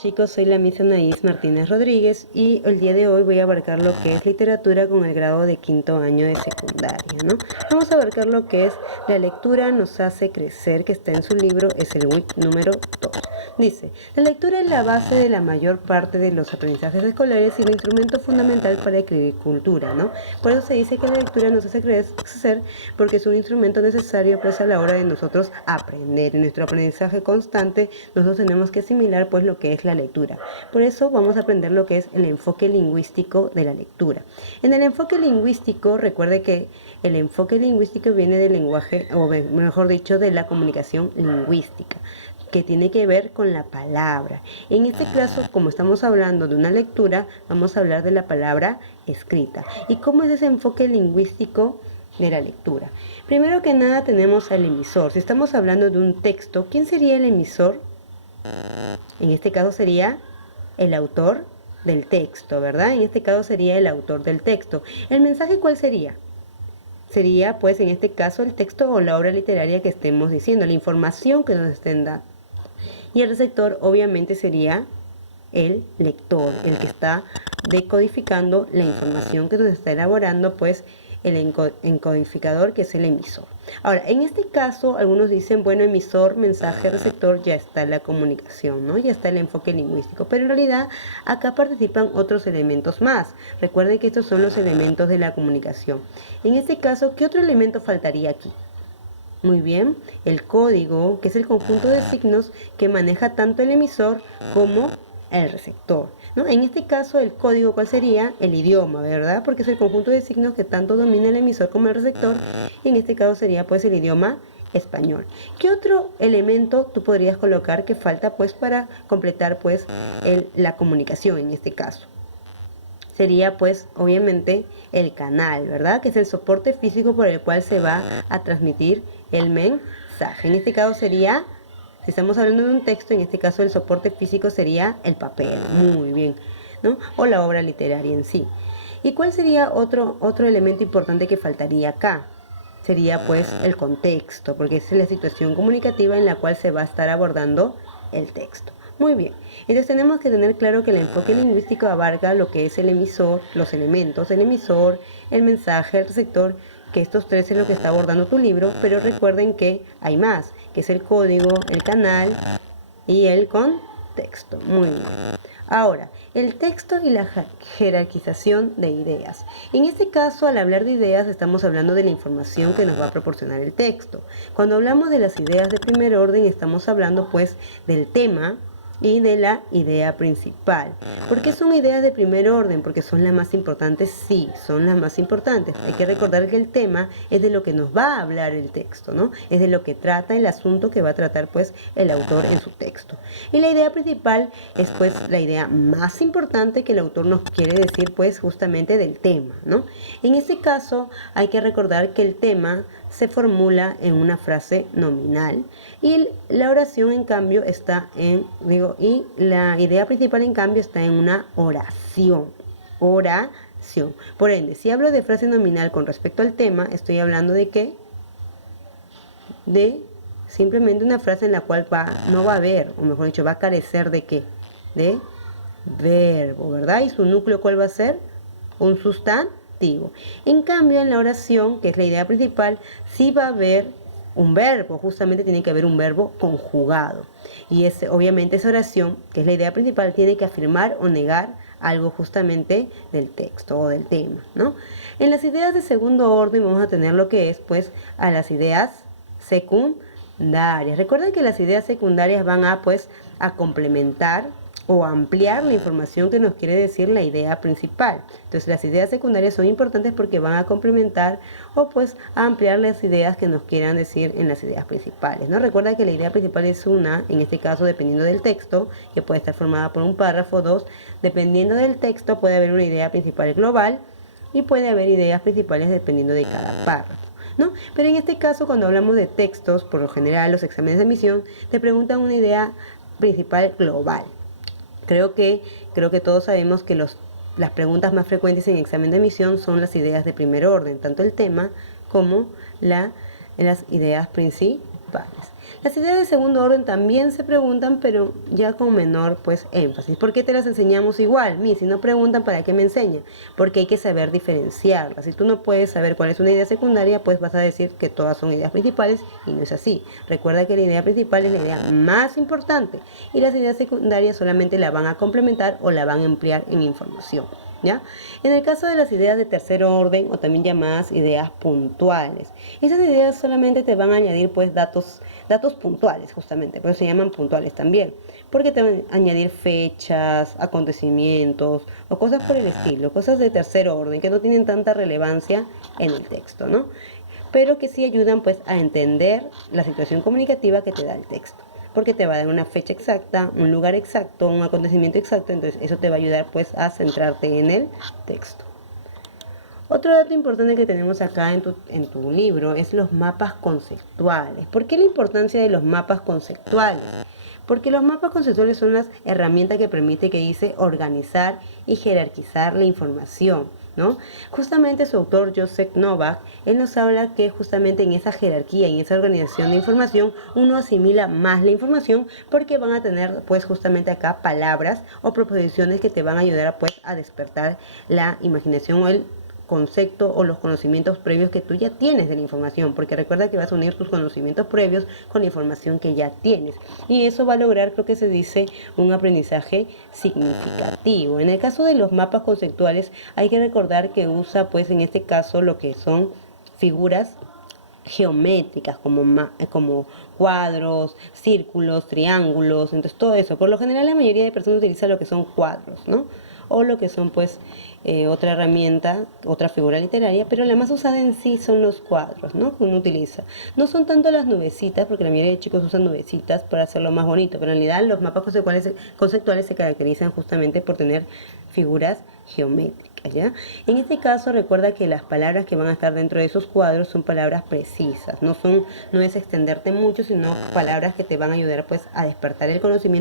Chicos, soy la Miss Anaís Martínez Rodríguez y el día de hoy voy a abarcar lo que es literatura con el grado de quinto año de secundaria, ¿no? Vamos a abarcar lo que es la lectura nos hace crecer, que está en su libro, es el WIC número 2. Dice, la lectura es la base de la mayor parte de los aprendizajes escolares y el instrumento fundamental para escribir cultura, ¿no? Por eso se dice que la lectura nos hace crecer porque es un instrumento necesario pues a la hora de nosotros aprender. En nuestro aprendizaje constante nosotros tenemos que asimilar pues lo que es la lectura. Por eso vamos a aprender lo que es el enfoque lingüístico de la lectura. En el enfoque lingüístico, recuerde que el enfoque lingüístico viene del lenguaje, o mejor dicho, de la comunicación lingüística, que tiene que ver con la palabra. En este caso, como estamos hablando de una lectura, vamos a hablar de la palabra escrita. ¿Y cómo es ese enfoque lingüístico de la lectura? Primero que nada tenemos al emisor. Si estamos hablando de un texto, ¿quién sería el emisor? En este caso sería el autor del texto, ¿verdad? En este caso sería el autor del texto. ¿El mensaje cuál sería? Sería, pues, en este caso, el texto o la obra literaria que estemos diciendo, la información que nos estén dando. Y el receptor, obviamente, sería el lector, el que está decodificando la información que nos está elaborando, pues, el encodificador, que es el emisor. Ahora, en este caso, algunos dicen, bueno, emisor, mensaje, receptor, ya está la comunicación, ¿no? Ya está el enfoque lingüístico. Pero en realidad, acá participan otros elementos más. Recuerden que estos son los elementos de la comunicación. En este caso, ¿qué otro elemento faltaría aquí? Muy bien, el código, que es el conjunto de signos que maneja tanto el emisor como el receptor, ¿no? En este caso, el código, ¿cuál sería? El idioma, ¿verdad? Porque es el conjunto de signos que tanto domina el emisor como el receptor. Y en este caso sería, pues, el idioma español. ¿Qué otro elemento tú podrías colocar que falta, pues, para completar, pues, la comunicación en este caso? Sería, pues, obviamente el canal, ¿verdad? Que es el soporte físico por el cual se va a transmitir el mensaje. En este caso sería, si estamos hablando de un texto, en este caso el soporte físico sería el papel, muy bien, ¿no? O la obra literaria en sí. ¿Y cuál sería otro elemento importante que faltaría acá? Sería, pues, el contexto, porque es la situación comunicativa en la cual se va a estar abordando el texto. Muy bien, entonces tenemos que tener claro que el enfoque lingüístico abarca lo que es el emisor, los elementos, el emisor, el mensaje, el receptor, que estos tres es lo que está abordando tu libro, pero recuerden que hay más, que es el código, el canal y el contexto. Muy bien. Ahora, el texto y la jerarquización de ideas. En este caso, al hablar de ideas, estamos hablando de la información que nos va a proporcionar el texto. Cuando hablamos de las ideas de primer orden, estamos hablando, pues, del tema y de la idea principal. ¿Por qué son ideas de primer orden? Porque son las más importantes. Sí, son las más importantes. Hay que recordar que el tema es de lo que nos va a hablar el texto, ¿no? Es de lo que trata el asunto que va a tratar, pues, el autor en su texto. Y la idea principal es, pues, la idea más importante que el autor nos quiere decir, pues, justamente del tema, ¿no? En este caso, hay que recordar que el tema se formula en una frase nominal y la oración, en cambio, y la idea principal, en cambio, está en una oración. Oración. Por ende, si hablo de frase nominal con respecto al tema, estoy hablando de ¿qué? De simplemente una frase en la cual no va a haber, o mejor dicho, va a carecer de ¿qué? De verbo, ¿verdad? ¿Y su núcleo cuál va a ser? Un sustantivo. En cambio, en la oración, que es la idea principal, sí va a haber un verbo, justamente tiene que haber un verbo conjugado. Y obviamente esa oración, que es la idea principal, tiene que afirmar o negar algo justamente del texto o del tema, ¿no? En las ideas de segundo orden vamos a tener lo que es, pues, a las ideas secundarias. Recuerden que las ideas secundarias van a, pues, a complementar o ampliar la información que nos quiere decir la idea principal. Entonces, las ideas secundarias son importantes porque van a complementar o, pues, a ampliar las ideas que nos quieran decir en las ideas principales, ¿no? Recuerda que la idea principal es una, en este caso, dependiendo del texto, que puede estar formada por un párrafo, dos. Dependiendo del texto, puede haber una idea principal global y puede haber ideas principales dependiendo de cada párrafo, ¿no? Pero en este caso, cuando hablamos de textos, por lo general, los exámenes de admisión te preguntan una idea principal global. Creo que todos sabemos que las preguntas más frecuentes en examen de admisión son las ideas de primer orden, tanto el tema como las ideas principales. principales. Las ideas de segundo orden también se preguntan, pero ya con menor pues énfasis. ¿Por qué te las enseñamos igual? Si no preguntan, ¿para qué me enseñan? Porque hay que saber diferenciarlas. Si tú no puedes saber cuál es una idea secundaria, pues vas a decir que todas son ideas principales y no es así. Recuerda que la idea principal es la idea más importante y las ideas secundarias solamente la van a complementar o la van a emplear en información. ¿Ya? En el caso de las ideas de tercer orden o también llamadas ideas puntuales, esas ideas solamente te van a añadir pues datos puntuales justamente, por eso se llaman puntuales también, porque te van a añadir fechas, acontecimientos o cosas por el estilo, cosas de tercer orden que no tienen tanta relevancia en el texto, ¿no? Pero que sí ayudan pues a entender la situación comunicativa que te da el texto, porque te va a dar una fecha exacta, un lugar exacto, un acontecimiento exacto, entonces eso te va a ayudar pues a centrarte en el texto. Otro dato importante que tenemos acá en tu libro es los mapas conceptuales. ¿Por qué la importancia de los mapas conceptuales? Porque los mapas conceptuales son las herramientas que permite, que dice, organizar y jerarquizar la información, ¿no? Justamente su autor, Joseph Novak, él nos habla que justamente en esa jerarquía, en esa organización de información, uno asimila más la información porque van a tener pues justamente acá palabras o proposiciones que te van a ayudar pues a despertar la imaginación o el concepto o los conocimientos previos que tú ya tienes de la información, porque recuerda que vas a unir tus conocimientos previos con la información que ya tienes, y eso va a lograr, creo que se dice, un aprendizaje significativo. En el caso de los mapas conceptuales, hay que recordar que usa, pues en este caso, lo que son figuras geométricas como cuadros, círculos, triángulos, entonces todo eso. Por lo general la mayoría de personas utiliza lo que son cuadros, ¿no? O lo que son pues otra herramienta, otra figura literaria, pero la más usada en sí son los cuadros, ¿no? Que uno utiliza. No son tanto las nubecitas, porque la mayoría de chicos usan nubecitas para hacerlo más bonito, pero en realidad los mapas conceptuales se caracterizan justamente por tener figuras geométricas, ¿ya? En este caso recuerda que las palabras que van a estar dentro de esos cuadros son palabras precisas, no es extenderte mucho, sino palabras que te van a ayudar pues a despertar el conocimiento